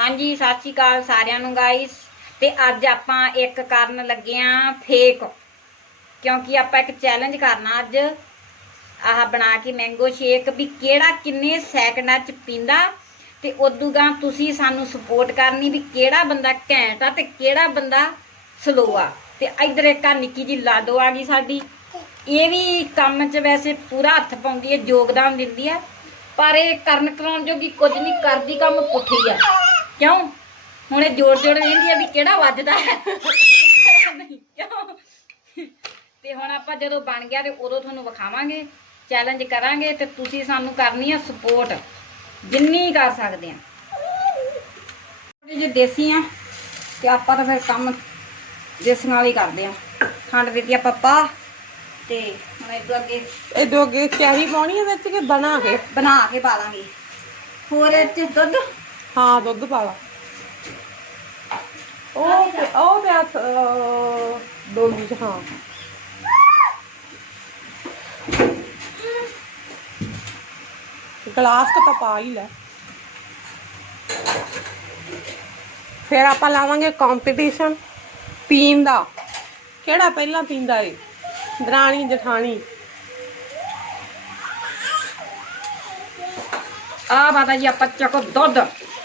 ਹਾਂਜੀ, ਸਤਿ ਸ਼੍ਰੀ ਅਕਾਲ ਸਾਰਿਆਂ ਨੂੰ ਗਾਇਸ ਤੇ ਅੱਜ ਆਪਾਂ ਇੱਕ ਕਰਨ ਲੱਗੇ ਆਂ ਫੇਕ ਕਿਉਂਕਿ ਆਪਾਂ ਇੱਕ ਚੈਲੰਜ ਕਰਨਾ ਅੱਜ। ਆਹ ਬਣਾ ਕੇ ਮੈਂਗੋ ਸ਼ੇਕ ਵੀ ਕਿਹੜਾ ਕਿੰਨੇ ਸੈਕਿੰਡਾਂ ਚ ਪੀਂਦਾ ਤੇ ਉਦੋਂ ਤੁਸੀਂ ਸਾਨੂੰ ਸਪੋਰਟ ਕਰਨੀ ਵੀ ਕਿਹੜਾ ਬੰਦਾ ਘੈਂਟ ਆ ਤੇ ਕਿਹੜਾ ਬੰਦਾ ਸਲੋ ਆ। ਤੇ ਇਧਰ ਇੱਕ ਆ ਨਿੱਕੀ ਜੀ ਲਾਡੋ ਆ ਗਈ ਸਾਡੀ। ਇਹ ਵੀ ਕੰਮ 'ਚ ਵੈਸੇ ਪੂਰਾ ਹੱਥ ਪਾਉਂਦੀ ਹੈ, ਯੋਗਦਾਨ ਦਿੰਦੀ ਹੈ। ਪਰ ਇਹ ਕਰਨ ਕਰਾਉਣ ਜੋਗੀ ਕੁਝ ਨਹੀਂ, ਕਰਦੀ ਕੰਮ ਪੁੱਠੀ ਆ। ਕਿਉਂ? ਹੁਣ ਇਹ ਜੋੜ ਜੋੜ ਰਹਿੰਦੀ ਆ ਵੀ ਕਿਹੜਾ ਵੱਜਦਾ ਹੈ। ਕਿਉਂ? ਤੇ ਹੁਣ ਆਪਾਂ ਜਦੋਂ ਬਣ ਗਿਆ ਤੇ ਉਦੋਂ ਤੁਹਾਨੂੰ ਵਿਖਾਵਾਂਗੇ ਚੈਲੰਜ ਕਰਾਂਗੇ ਤੇ ਤੁਸੀਂ ਸਾਨੂੰ ਕਰਨੀ ਆ ਸਪੋਰਟ ਜਿੰਨੀ ਕਰ ਸਕਦੇ ਆ। ਥੋੜੀ ਜਿਹੀ ਦੇਸੀ ਆ ਤੇ ਆਪਾਂ ਤਾਂ ਫਿਰ ਕੰਮ ਦੇਸੀਆਂ ਵਾਲੀ ਕਰਦੇ ਆ। ਖੰਡ ਦਿੱਤੀ ਆਪਾਂ ਪਾ ਤੇ ਹੁਣ ਇਦੋਂ ਅੱਗੇ ਇਹ ਦੋ ਅੱਗੇ ਕਿਆਹੀ ਪਾਉਣੀ ਹੈ ਵਿੱਚ ਕਿ ਬਣਾ ਕੇ? ਬਣਾ ਕੇ ਪਾ ਲਾਂਗੇ। ਹੋਰ ਇਹ 'ਚ ਦੁੱਧ ਹਾਂ ਦੁੱਧ ਪਾ ਲਾ ਉਹ ਤੇ- ਉਹ ਤੇ ਅਹ, ਡੋਲੀ ਚ ਹਾਂ ਗਲਾਸ ਕੁ ਤਾਂ ਪਾ ਹੀ ਲੈ ਫਿਰ ਆਪਾਂ ਲਾਵਾਂਗੇ ਕੰਪੀਟੀਸ਼ਨ ਪੀਣ ਦਾ ਕਿਹੜਾ ਪਹਿਲਾਂ ਪੀਂਦਾ ਏ ਦਰਾਣੀ ਜਠਾਣੀ ਆ ਬਾਤਾ ਜੀ ਆਪਾਂ ਚੱਕੋ ਦੁੱਧ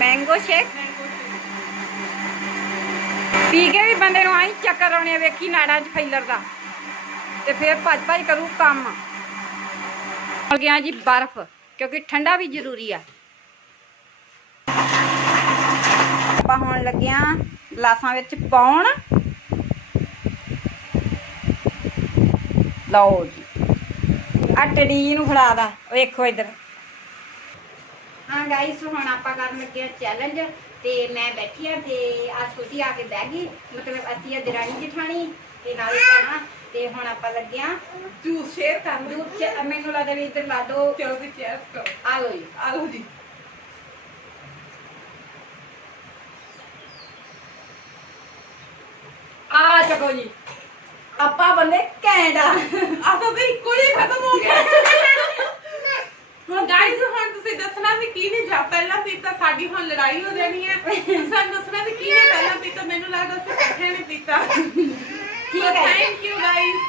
ਮੈਂਗੋ ਸ਼ੇਕ ਪੀ ਕੇ ਵੀ ਬੰਦੇ ਨੂੰ ਆਈ ਚੱਕਰ ਆਉਣੇ ਵੇਖੀ ਨਾੜਾਂ 'ਚ ਫੈਲਰਦਾ ਤੇ ਫਿਰ ਭੱਜ ਭੱਜ ਕਰੂ ਕੰਮ। ਹੋ ਗਿਆ ਜੀ ਬਰਫ਼, ਕਿਉਂਕਿ ਠੰਡਾ ਵੀ ਜ਼ਰੂਰੀ ਆ। ਆਪਾਂ ਹੁਣ ਲੱਗਿਆ ਗਲਾਸਾਂ ਵਿੱਚ ਪਾਉਣ। ਲਓ ਜੀ। ਆ ਟੜੀ ਨੂੰ ਫੜਾ ਦਾ, ਵੇਖੋ ਇੱਧਰ। ਹਾਂ ਗਾਇਸ ਹੁਣ ਆਪਾਂ ਕਰਨ ਲੱਗੇ ਆ ਚੈਲੰਜ ਤੇ ਮੈਂ ਬੈਠੀ ਆ ਤੇ ਆ ਛੋਟੀ ਆ ਕੇ ਬਹਿ ਗਈ ਮਤਲਬ ਅਸੀਂ ਆ ਦਰਾਣੀ ਜਠਾਣੀ ਤੇ ਨਾਲੇ ਭੈਣਾਂ ਤੇ ਹੁਣ ਆਪਾਂ ਲੱਗੇ ਆ ਜੂਸ ਸ਼ੇਅਰ ਕਰ ਦੂਧ ਚ ਮੈਨੂੰ ਲੱਗਦਾ ਵੀ ਇੱਧਰ ਲਾ ਦੋ ਚਲੋ ਵੀ ਚੈਸ ਕਰੋ ਆ ਲਓ ਜੀ ਆ ਲਓ ਜੀ ਆ ਚੱਕੋ ਜੀ ਆਪਾਂ ਬੰਦੇ ਘੈਂਟ ਆ ਆ ਤਾਂ ਵੀ ਇੱਕੋ ਜਿਹਾ ਹੀ ਖਤਮ ਹੋ ਗਿਆ ਹੁਣ ਗਾਇਸ ਹੁਣ ਤੁਸੀਂ ਦੱਸਣਾ ਲੜਾਈ ਹੋ ਜਾਣੀ ਹੈ। ਸਾਨੂੰ ਦੱਸਣਾ ਤੇ ਕਿਹਨੇ ਪਹਿਲਾਂ ਪੀਤਾ ਮੈਨੂੰ ਲੱਗਦਾ ਸੀ ਇਕੱਠੇ ਨੇ ਪੀਤਾ ਠੀਕ ਹੈ। Thank you guys